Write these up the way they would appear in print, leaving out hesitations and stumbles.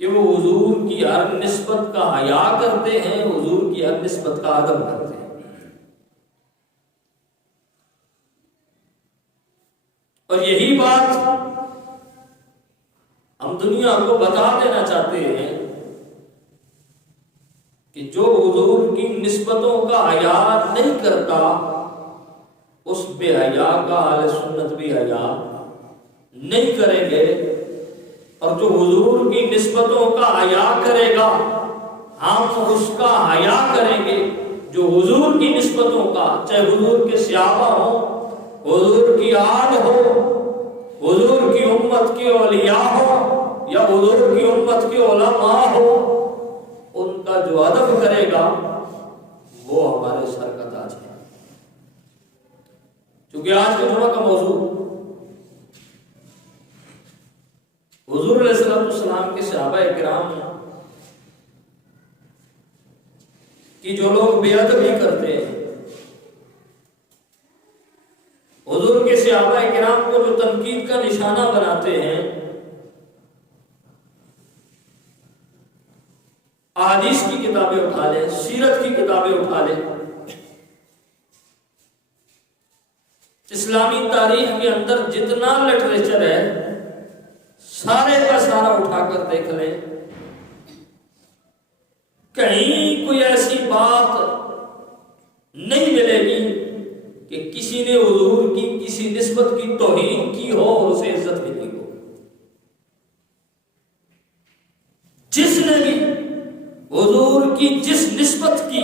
کہ وہ حضور کی ہر نسبت کا حیا کرتے ہیں، حضور کی ہر نسبت کا ادب کرتے ہیں۔ اور یہی بات ہم دنیا کو بتا دینا چاہتے ہیں کہ جو حضور کی نسبتوں کا حیا نہیں کرتا اس بے حیا کا اہل سنت بھی حیا نہیں کریں گے، اور جو حضور کی نسبتوں کا حیا کرے گا ہم اس کا حیا کریں گے۔ جو حضور کی نسبتوں کا، چاہے حضور کے صحابہ ہو، حضور کی آل ہو، حضور کی امت کے اولیاء ہو، یا حضور کی امت کے علماء ہو، ان کا جو ادب کرے گا وہ ہمارے سر کا تاج ہے۔ چونکہ آج کے جمعہ کا موضوع حضور علیہ السلام کے صحابہ کرام کی جو لوگ بے ادبی کرتے ہیں، حضور کے صحابہ کرام کو جو تنقید کا نشانہ بناتے ہیں، احادیث کی کتابیں اٹھا لیں، سیرت کی کتابیں اٹھا لیں، اسلامی تاریخ کے اندر جتنا لٹریچر ہے سارے کا سارا اٹھا کر دیکھ لیں، کہیں کوئی ایسی بات نہیں ملے گی کہ کسی نے حضور کی کسی نسبت کی توہین کی ہو اور اسے عزت ملی ہو۔ جس نے بھی حضور کی جس نسبت کی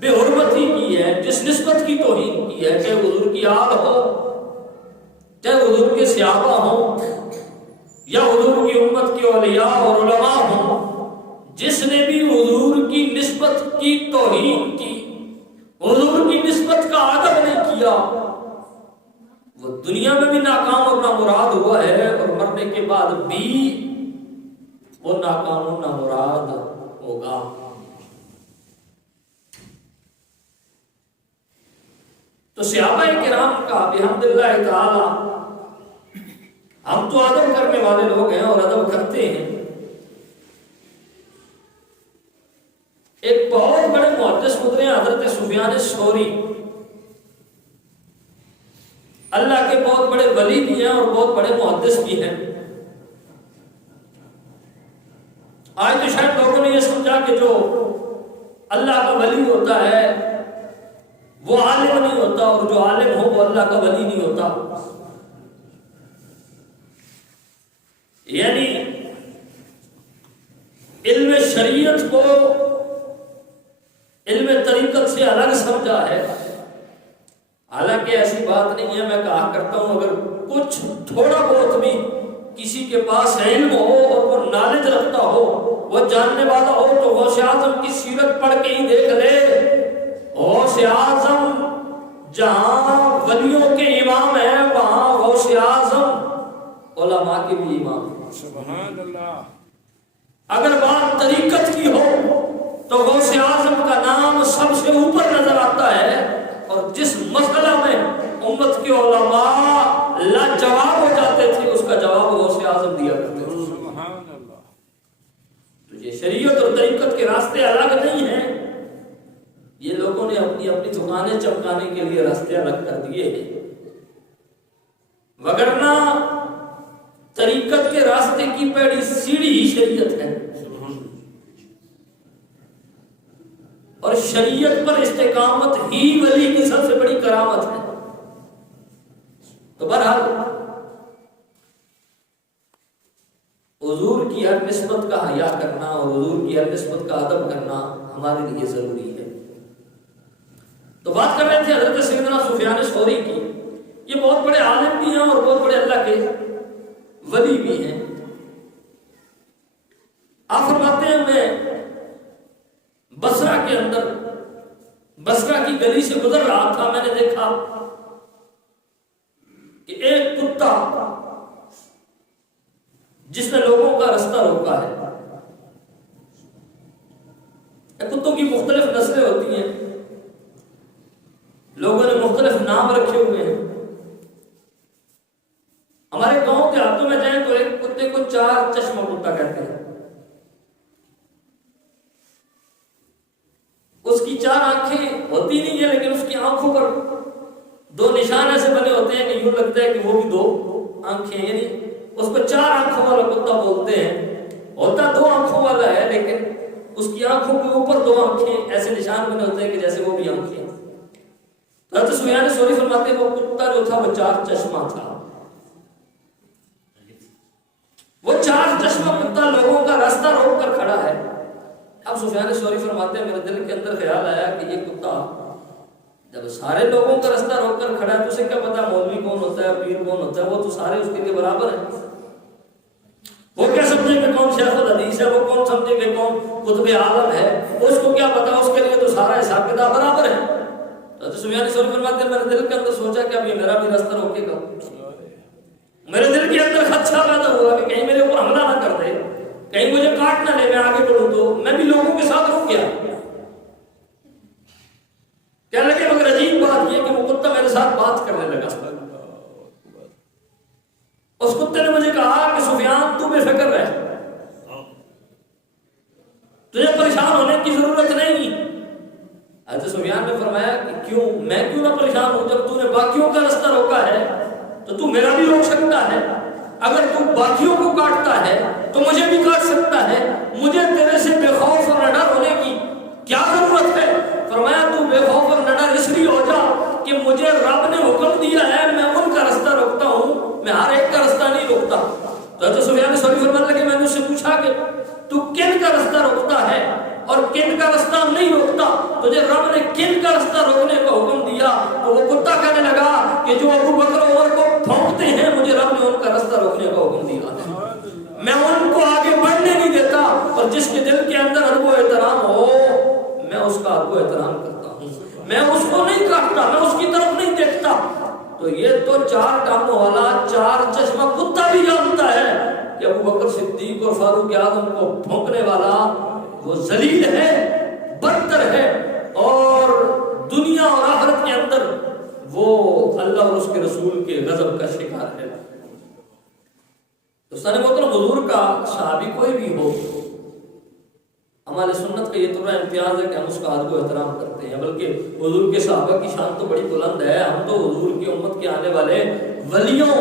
بے حرمتی کی ہے، جس نسبت کی توہین کی ہے، چاہے حضور کی آل ہو، چاہے حضور کے صحابہ ہوں، یا حضور کی امت کے اولیاء اور علماء ہوں، جس نے بھی حضور کی نسبت کی توہین کی، حضور کی نسبت کا ادب نہیں کیا، وہ دنیا میں بھی ناکام اور نامراد ہوا ہے، اور مرنے کے بعد بھی وہ ناکام اور نامراد ہوگا۔ تو صحابہ کرام کا بحمداللہ تعالی ہم تو ادب کرنے والے لوگ ہیں اور ادب کرتے ہیں۔ ایک بہت بڑے محدث گزرے ہیں حضرت سفیان ثوری، اللہ کے بہت بڑے ولی بھی ہیں اور بہت بڑے محدث بھی ہیں۔ آج تو شاید لوگوں نے یہ سمجھا کہ جو اللہ کا ولی ہوتا ہے وہ عالم نہیں ہوتا، اور جو عالم ہو وہ اللہ کا ولی نہیں ہوتا۔ یعنی علم شریعت کو علم طریقت سے الگ سمجھا ہے، حالانکہ ایسی بات نہیں ہے۔ میں کہا کرتا ہوں اگر کچھ تھوڑا بہت بھی کسی کے پاس علم ہو اور وہ نالج رکھتا ہو، وہ جاننے والا ہو، تو غوث اعظم کی سیرت پڑھ کے ہی دیکھ لے۔ غوث اعظم جہاں ولیوں کے امام ہیں وہاں غوث اعظم علماء کے بھی امام ہیں۔ سبحان اللہ۔ اگر بات طریقت کی ہو تو غوث اعظم کا نام سب سے اوپر نظر آتا ہے، اور جس مسئلہ میں امت کے علماء لاجواب ہو جاتے تھے اس کا جواب غوث اعظم دیا کرتے تھے۔ سبحان اللہ۔ تو یہ شریعت اور طریقت کے راستے الگ نہیں ہیں، یہ لوگوں نے اپنی اپنی دکانیں چمکانے کے لیے راستے الگ کر دیے ہیں، وگرنہ طریقت کے راستے کی پہلی سیڑھی ہی شریعت ہے، اور شریعت پر استقامت ہی ولی کی سب سے بڑی کرامت ہے۔ تو بہرحال حضور کی ہر نسبت کا حیا کرنا اور حضور کی ہر نسبت کا ادب کرنا ہمارے لیے ضروری ہے۔ تو بات کر رہے تھے حضرت سیدنا سفیان ثوری کی، یہ بہت بڑے عالم بھی ہیں اور بہت بڑے اللہ کے ولی بھی ہیں۔ آپ فرماتے ہیں میں بصرہ کے اندر بصرہ کی گلی سے گزر رہا تھا، میں نے دیکھا کہ ایک کتا جس نے لوگوں کا رستہ روکا ہے۔ کتوں کی مختلف نسلیں ہوتی ہیں، لوگوں نے مختلف نام رکھے ہوئے ہیں۔ ہمارے گاؤں کے ہاتھوں میں جائیں تو ایک کتے کو چار چشمہ کتا کہتے ہیں، یوں لگتا ہے کہ وہ بھی 2 آنکھیں، یعنی اس کو 4 آنکھوں والا کتا بولتے ہیں، ہوتا 2 آنکھوں والا ہے لیکن اس کی آنکھوں کے اوپر 2 آنکھیں، ایسے نشان بنے ہوتے ہیں کہ جیسے وہ بھی آنکھیں۔ تو حضرت سفیان ثوری فرماتے ہیں وہ کتا جو تھا وہ 4 چشمہ تھا، وہ 4 چشمہ کتا لوگوں کا راستہ روک کر کھڑا ہے۔ اب سفیان ثوری فرماتے ہیں میرے دل کے اندر خیال آیا کہ یہ کتا جب سارے لوگوں کا راستہ روک کر کھڑا ہے تو اسے کیا پتا مولوی کون ہوتا ہے، پیر کون ہوتا ہے، وہ تو سارے اس کے لیے برابر ہیں۔ وہ کیا سمجھے کہ کون شیخ الحدیث ہے، وہ کون سمجھے کہ کون قطب عالم ہے، اس کو کیا پتا، اس کے لیے تو سارا حساب کتاب برابر ہے۔ تو سفیان ثوری فرماتے ہیں میرے دل کے اندر سوچا کہ اب یہ میرا بھی راستہ روکے گا، میرے دل کے اندر خدشہ پیدا ہوا کہ کہیں میرے اوپر حملہ نہ کر دے، کہیں مجھے کاٹ نہ لے، میں آگے بڑھوں تو میں بھی لوگوں کے ساتھ رک گیا۔ کہنے لگے مگر عجیب بات یہ کہ وہ کتا میرے ساتھ بات کرنے لگا۔ اس کتے نے مجھے کہا کہ سفیان تو بے فکر رہ، تجھے پریشان ہونے کی ضرورت نہیں۔ حضرت سفیان نے فرمایا کہ کیوں، میں کیوں نہ پریشان ہوں، جب تو نے باقیوں کا راستہ روکا ہے تو تو میرا بھی روک سکتا ہے، اگر تو باقیوں کو کاٹتا ہے تو مجھے بھی کاٹ سکتا ہے، مجھے تیرے سے بے خوف اور نڈر ہونے کی کیا ضرورت ہے؟ فرمایا تو بے خوف اور نڈر اس لیے ہو جا کہ مجھے رب نے حکم دیا ہے، میں ان کا راستہ روکتا ہوں، میں ہر ایک کا راستہ نہیں روکتا۔ تو حضرت سفیان ثوری فرمانے لگے میں نے اس سے پوچھا کہ تو کن کا راستہ روکتا ہے اور کن کا راستہ نہیں روکتا، تجھے رب نے کن کا راستہ روکنے کا حکم دیا؟ تو وہ کتا کہنے لگا کہ جو ابو بکر عمر کو پھونکتے ہیں مجھے رب نے ان کا راستہ روکنے کا حکم دیا ہے، میں ان کو آگے بڑھنے نہیں دیتا، اور جس کے دل کے اندر ادب و احترام ہو میں اس کا ادب و احترام کرتا ہوں، میں اس کو نہیں کاٹتا، میں اس کی طرف نہیں دیکھتا۔ تو یہ تو 4 ٹانگوں والا 4 چشمہ کتا بھی جانتا ہے کہ ابو بکر صدیق اور فاروق اعظم کو بھونکنے والا وہ ذلیل ہے، بدتر ہے، اور دنیا اور آخرت کے اندر وہ اللہ اور اس کے رسول کے غضب کا شکار ہے۔ دوستان محترم، حضور کا صحابی کوئی بھی ہو، ہمارے سنت کا یہ طرح امتیاز ہے کہ ہم اس کا ادب و احترام کرتے ہیں، بلکہ حضور کے صحابہ کی شان تو بڑی بلند ہے، ہم تو حضور کی امت کے آنے والے ولیوں،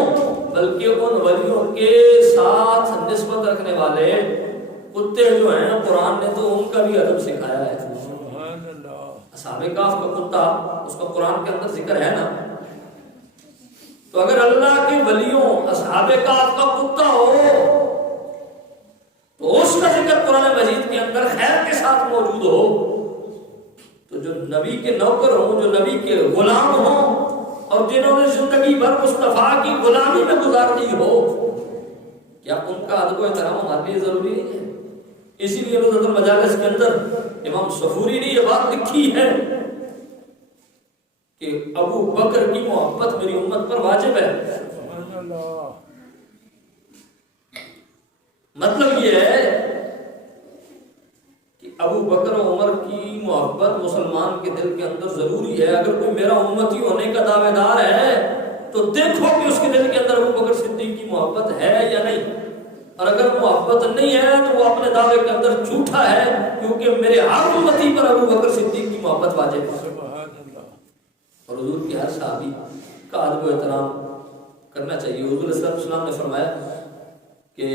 بلکہ ان ولیوں کے ساتھ نسبت رکھنے والے کتے جو ہیں قرآن نے تو ان کا بھی ادب سکھایا ہے۔ اصحاب کہف کا کتا اس کا قرآن کے اندر ذکر ہے نا، تو اگر اللہ کے ولیوں اصحاب کہف کا کتا ہو تو اس کا ذکر قرآن مجید کے اندر خیر کے ساتھ موجود ہو، تو جو نبی کے نوکر ہوں، جو نبی کے غلام ہوں، اور جنہوں نے زندگی بھر مصطفیٰ کی غلامی میں گزار دی ہو، کیا ان کا ادب و احترام ہمارے لیے ضروری نہیں ہے؟ اسی لیے روضۃ المجالس کے اندر امام صفوری نے یہ بات لکھی ہے کہ ابو بکر کی محبت میری امت پر واجب ہے۔ مطلب یہ ہے کہ ابو بکر و عمر کی محبت مسلمان کے دل کے اندر ضروری ہے۔ اگر کوئی میرا امتی ہونے کا دعوے دار ہے تو دیکھو کہ اس کے دل کے اندر ابو بکر صدیق کی محبت ہے یا نہیں، اور اگر محبت نہیں ہے تو وہ اپنے دعوے کے اندر جھوٹا ہے، کیونکہ میرے ہر امتی پر ابو بکر صدیق کی محبت واجب ہے۔ اور حضور کے ہر صحابی کا ادب و احترام کرنا چاہیے۔ حضور صلی اللہ علیہ وسلم نے فرمایا کہ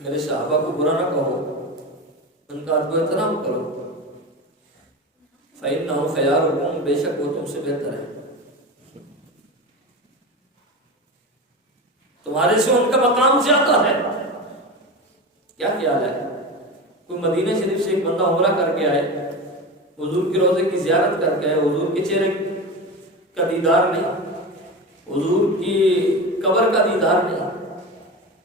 میرے صحابہ کو برا نہ کہو، ان کا ادب و احترام کرو، فَإِنَّهُمْ خَيَارُكُمْ، بے شک وہ تم سے بہتر ہے، تمہارے سے ان کا مقام زیادہ ہے۔ کیا خیال ہے؟ کوئی مدینہ شریف سے ایک بندہ عمرہ کر کے آئے، حضور کے روضے کی زیارت کر کے آئے، حضور کے چہرے کا دیدار نہیں، حضور کی قبر کا دیدار نہیں،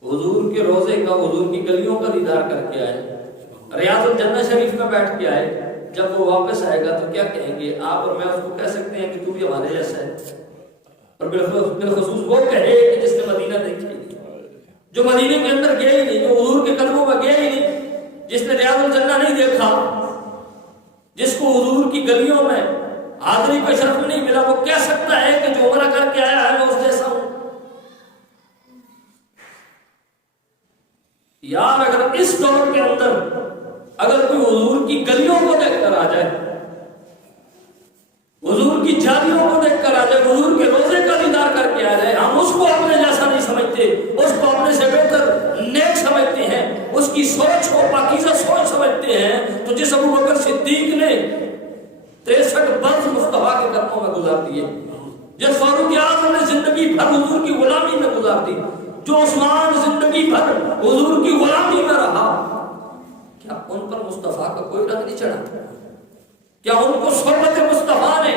حضور کے روضے کا، حضور کی گلیوں کا دیدار کر کے آئے، ریاض الجنہ شریف میں بیٹھ کے آئے، جب وہ واپس آئے گا تو کیا کہیں گے؟ آپ اور میں اس کو کہہ سکتے ہیں کہ تو بھی ہمارے جیسا ہے، اور بالخصوص وہ کہے کہ جس نے مدینہ دیکھی نہیں، جو مدینے کے اندر گیا ہی نہیں، جو حضور کے قدموں میں گیا ہی نہیں، جس نے ریاض الجنہ نہیں دیکھا، جس کو حضور کی گلیوں میں حاضری کا شرف نہیں ملا، وہ کہہ سکتا ہے کہ جو عمرہ کر کے آیا ہے میں اس جیسا ہوں؟ یار اگر اس دور کے اندر اگر کوئی حضور کی گلیوں کو دیکھ کر آ جائے، حضور کی جالیوں کو دیکھ کر آ جائے، حضور کے روزے کا دیدار زندگی بھر حضور کی غلامی میں گزار دی، جو عثمان زندگی بھر حضور کی غلامی میں رہا، کیا ان پر مصطفیٰ کا کوئی رنگ نہیں چڑھا؟ کیا ان کو صحبت مصطفیٰ نے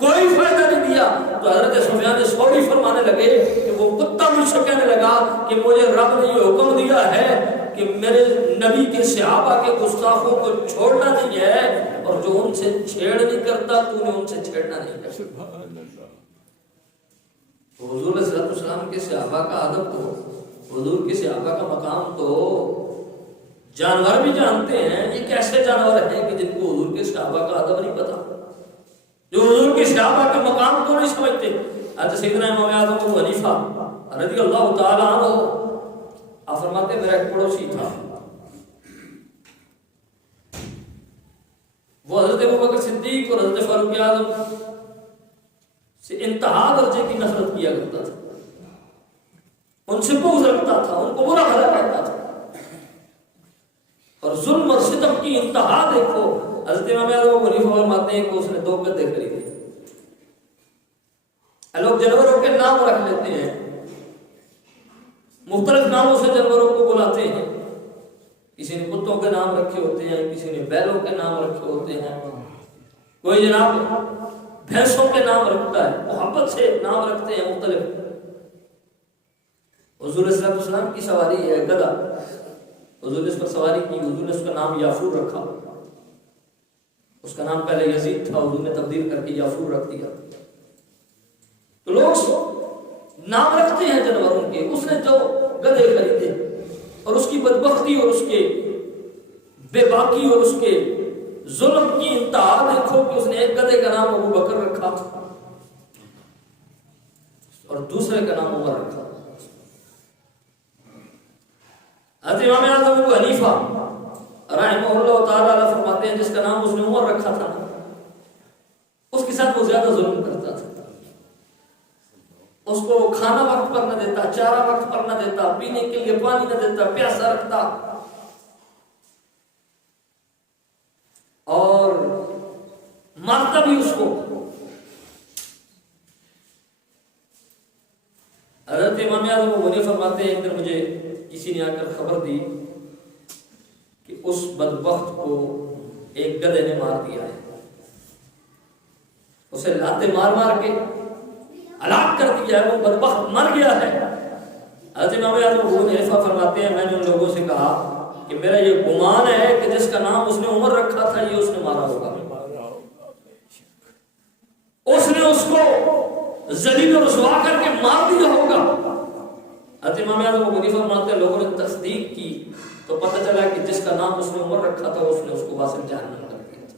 کوئی فائدہ نہیں دیا؟ تو حضرت سفیان ثوری فرمانے لگے کہ وہ کتا مجھ سے کہنے لگا کہ مجھے رب نے یہ حکم دیا ہے کہ میرے نبی کے صحابہ کے گستاخوں کو چھوڑنا نہیں ہے، اور جو ان سے چھیڑ نہیں کرتا تو نے ان سے چھیڑنا نہیں ہے۔ تو حضور علیہ السلام کے صحابہ کا ادب تو، حضور کے صحابہ کا مقام تو جانور بھی جانتے ہیں۔ یہ کیسے جانور ہیں کہ جن کو حضور کے صحابہ کا ادب نہیں پتا، جو حضور کے صحابہ کے مقام کو نہیں سمجھتے۔ حضرت سیدنا امام اعظم ابو حنیفہ رضی اللہ تعالی عنہ، آپ فرماتے ہیں میرا ایک پڑوسی تھا، وہ حضرت ابوبکر صدیق اور حضرت فاروق اعظم سے انتہا درجے کی نفرت کیا کرتا تھا، ان سے بغض رکھتا تھا، ان کو برا بھلا کہتا تھا، اور ظلم اور ستم کی انتہا دیکھو۔ حضرت امام اعظم ابو حنیفہ فرماتے ہیں کہ اس نے 2 گدے خریدے۔ لوگ جانوروں کے نام رکھ لیتے ہیں، مختلف ناموں سے جانوروں کو بلاتے ہیں، کسی نے کتوں کے نام رکھے ہوتے ہیں، کسی نے بیلوں کے نام رکھے ہوتے ہیں، کوئی جناب بھینسوں کے نام رکھتا ہے، محبت سے نام رکھتے ہیں مختلف۔ حضور صلی اللہ علیہ وسلم کی سواری ہے گدھا، حضور نے اس پر سواری کی، حضور نے اس کا نام یافور رکھا، اس کا نام پہلے یزید تھا، حضور نے تبدیل کر کے یافور رکھ دیا۔ تو لوگ نام رکھتے ہیں جانوروں کے۔ اس نے جو گدھے خریدے اور اس کی بدبختی اور اس کے بے باکی اور اس کے ظلم کی انتہا دیکھو کہ اس نے ایک گدھے کا نام ابو بکر رکھا اور دوسرے کا نام عمر رکھا۔ حضرت امام اعظم ابو حنیفہ رحمہ اللہ تعالی فرماتے ہیں جس کا نام اس نے عمر رکھا تھا، اس کے ساتھ وہ زیادہ ظلم کرتا تھا، اس کو کھانا وقت پر نہ دیتا، چارہ وقت پر نہ دیتا، پینے کے لیے پانی نہ دیتا، پیاسا رکھتا، اور مارتا بھی اس کو۔ حضرت امام اعظم ابو حنیفہ فرماتے ہیں ایک دن مجھے کسی نے آ کر خبر دی کہ اس بدبخت کو ایک گدھے نے مار دیا ہے، اسے لاتے مار مار کے ہلاک کر دیا ہے، وہ بدبخت مر گیا ہے۔ حضرت امام اعظم ابو حنیفہ فرماتے ہیں میں نے ان لوگوں سے کہا کہ میرا یہ گمان ہے کہ جس کا نام اس نے عمر رکھا تھا یہ اس نے مارا ہوگا، اس نے اس کو ذلیل و رسوا کر کے مار دیا ہوگا۔ حضرت امام اعظم ابو حنیفہ فرماتے ہیں لوگوں نے تصدیق کی تو پتہ چلا کہ جس کا نام اس نے عمر رکھا تھا اس نے اس کو واسط جہنم کر دیا تھا،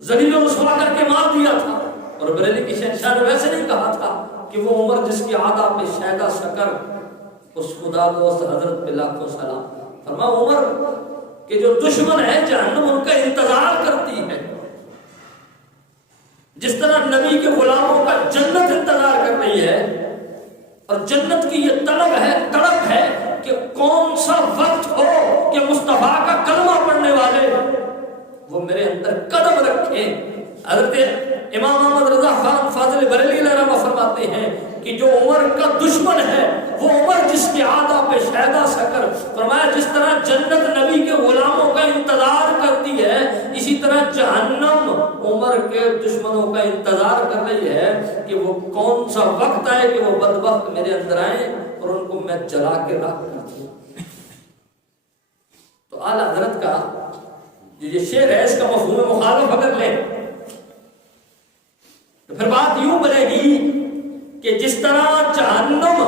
ذلیل و رسوا کر کے مار دیا تھا۔ اور بریلی کی شہنشاہ نے ویسے نہیں کہا تھا کہ وہ عمر جس کی عادہ پہ شہدہ شکر، اس خدا دوست حضرت پہ لاکھوں سلام۔ فرما عمر کہ جو دشمن ہے جہنم ان کا انتظار کرتی ہے، جس طرح نبی کے غلاموں کا جنت انتظار کر رہی ہے، اور جنت کی یہ طلب ہے، تڑپ ہے کہ کون سا وقت ہو کہ مصطفیٰ کا کلمہ پڑھنے والے وہ میرے اندر قدم رکھیں۔ حضرت امام احمد رضا خان فاضل بریلی علیہ رحمہ فرماتے ہیں کہ جو عمر کا دشمن ہے وہ عمر جس کی عادہ پہ شہدہ سکر، فرمایا جس طرح جنت نبی کے غلاموں کا انتظار کرتی ہے اسی طرح جہنم عمر کے دشمنوں کا انتظار کر رہی ہے کہ وہ کون سا وقت آئے کہ وہ بدبخت میرے اندر آئیں اور ان کو میں جلا کے راکھ کر دوں۔ تو اعلیٰ حضرت کا جو یہ شعر ہے اس کا مفہوم مخالف اگر لیں تو پھر بات یوں بنے گی کہ جس طرح جہنم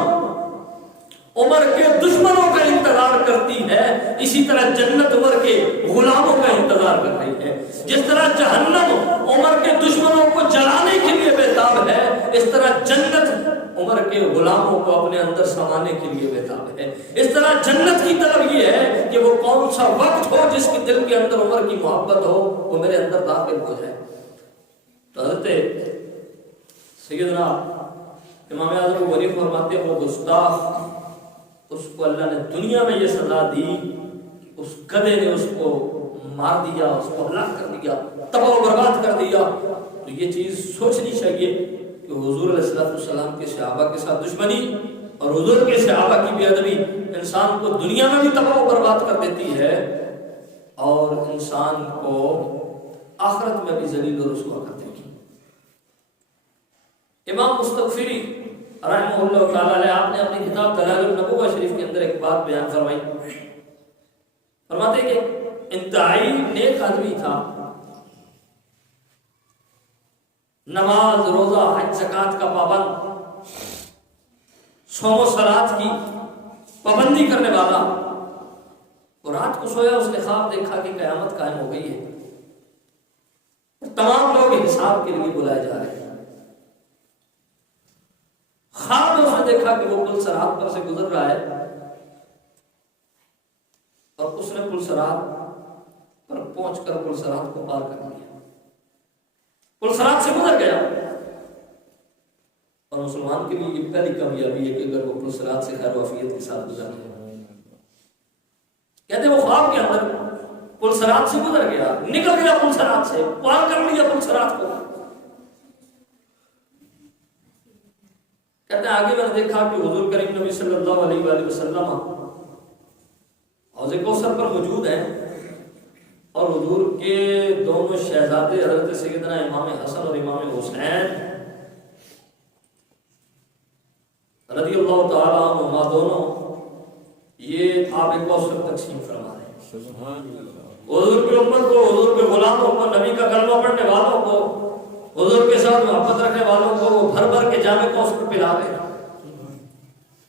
عمر کے دشمنوں کا انتظار کرتی ہے اسی طرح جنت عمر کے غلاموں کا انتظار کر رہی ہے۔ جس طرح جہنم عمر کے دشمنوں کو جلانے کے لیے بےتاب ہے اس طرح جنت عمر کے غلاموں کو اپنے اندر سمانے کے لیے بےتاب ہے۔ اس طرح جنت کی طرف یہ ہے کہ وہ کون سا وقت ہو جس کے دل کے اندر عمر کی محبت ہو وہ میرے اندر داخل ہو جائے۔ تو حضرت سیدنا امام اعظم ابو حنیفہ فرماتے ہیں وہ گستاخ اس کو اللہ نے دنیا میں یہ سزا دی، اس گدھے نے اس کو مار دیا، اس کو ہلاک کر دیا، تباہ و برباد کر دیا۔ تو یہ چیز سوچنی چاہیے کہ حضور علیہ السلام کے صحابہ کے ساتھ دشمنی اور حضور کے صحابہ کی بے ادبی انسان کو دنیا میں بھی تباہ و برباد کر دیتی ہے اور انسان کو آخرت میں بھی ذلیل و رسوا کر دیتی ہے۔ امام مستغفری رحمہ اللہ تعالی علیہ آپ نے اپنی کتاب دلائل النبوہ شریف کے اندر ایک بات بیان فرمائی، فرماتے کہ انتہائی نیک آدمی تھا، نماز روزہ حج زکات کا پابند، صوم و صلات کی پابندی کرنے والا، اور رات کو سویا اس نے خواب دیکھا کہ قیامت قائم ہو گئی ہے، تمام لوگ حساب کے لیے بلائے جا رہے ہیں۔ خواب میں اس نے دیکھا کہ وہ پل صراط پر سے گزر رہا ہے اور اس نے پل صراط پر پہنچ کر پل صراط کو پار کر لیا، پل صراط سے گزر گیا۔ اور مسلمان کے لیے یہ پہلی کامیابی ہے کہ اگر وہ پل صراط سے خیر و عافیت کے ساتھ گزر گیا۔ کہتے ہیں وہ خواب کے اندر پل صراط سے گزر گیا، نکل گیا پل صراط سے، پار کر لیا پل صراط کو۔ کہتے ہیں آگے میں نے دیکھا کہ حضور کریم نبی صلی اللہ علیہ وآلہ وسلم حوض کوثر پر موجود ہیں اور حضور کے دونوں شہزادے حضرت سیدنا امام حسن اور امام حسین رضی اللہ تعالیٰ عنہما دونوں یہ آب کوثر تقسیم فرما رہے ہیں۔ حضور کی امت کو، حضور کے غلاموں کو، نبی کا کلمہ پڑھنے والوں کو، حضور کے ساتھ محبت رکھنے والوں کو وہ بھر بھر کے جام کوثر پلا رہے ہیں۔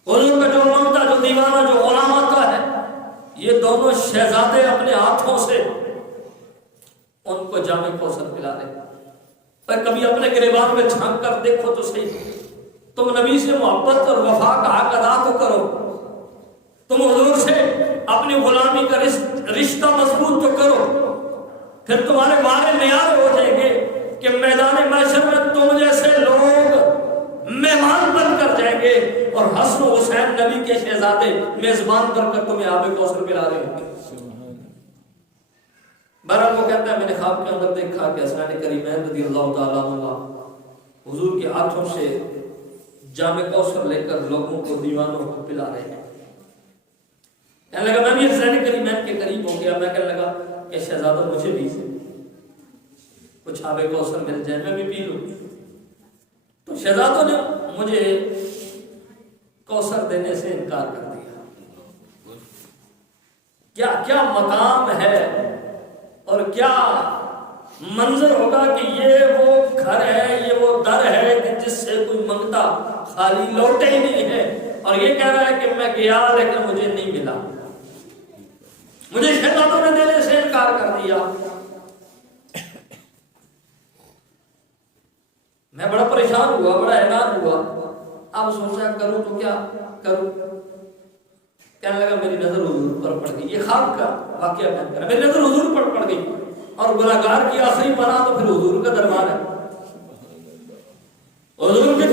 حضور کا جو مانگتا، جو دیوانہ، جو غلام آتا ہے، یہ دونوں شہزادے اپنے ہاتھوں سے ان کو جام کوثر پلا رہے ہیں۔ پر کبھی اپنے گریبان میں جھانک کر دیکھو تو صحیح، تم نبی سے محبت اور وفا کا حق ادا تو کرو، تم حضور سے اپنی غلامی کا رشتہ مضبوط تو کرو، پھر تمہارے وارے نیارے ہو جائیں گے کہ میدان محشر میں تم جیسے لوگ مہمان بن کر جائیں گے اور حسن و حسین نبی کے شہزادے میزبان بن کر تمہیں آب کوثر پلا رہے ہوں گے۔ بہرحال وہ کہتا ہے میں نے خواب کے اندر دیکھا کہ حسنین کریمین رضی اللہ تعالیٰ عنہ حضور کے ہاتھوں سے جام کوثر لے کر لوگوں کو، دیوانوں کو پلا رہے ہیں۔ کہنے لگا میں بھی حسنین کریمین کے قریب ہو گیا، میں کہنے لگا کہ شہزادہ مجھے بھی کچھ آب کوثر مل جائے، میں بھی پی لوں۔ تو شہزادوں نے مجھے کوثر دینے سے انکار کر دیا۔ کیا مقام ہے اور کیا منظر ہوگا کہ یہ وہ گھر ہے، یہ وہ در ہے کہ جس سے کوئی منگتا خالی لوٹے ہی نہیں ہے، اور یہ کہہ رہا ہے کہ میں گیا لیکن مجھے نہیں ملا، مجھے شہزادوں نے دینے سے انکار کر دیا۔ میں بڑا پریشان ہوا، بڑا حیران ہوا، اب سوچا کروں تو کیا کروں۔ کہنے لگا میری نظر حضور پر پڑ گئی، یہ خواب کا واقعہ بیان کرا، میری نظر حضور پر پڑ گئی، اور گناہگار کی آخری پناہ تو پھر حضور کا دربار ہے، حضور کے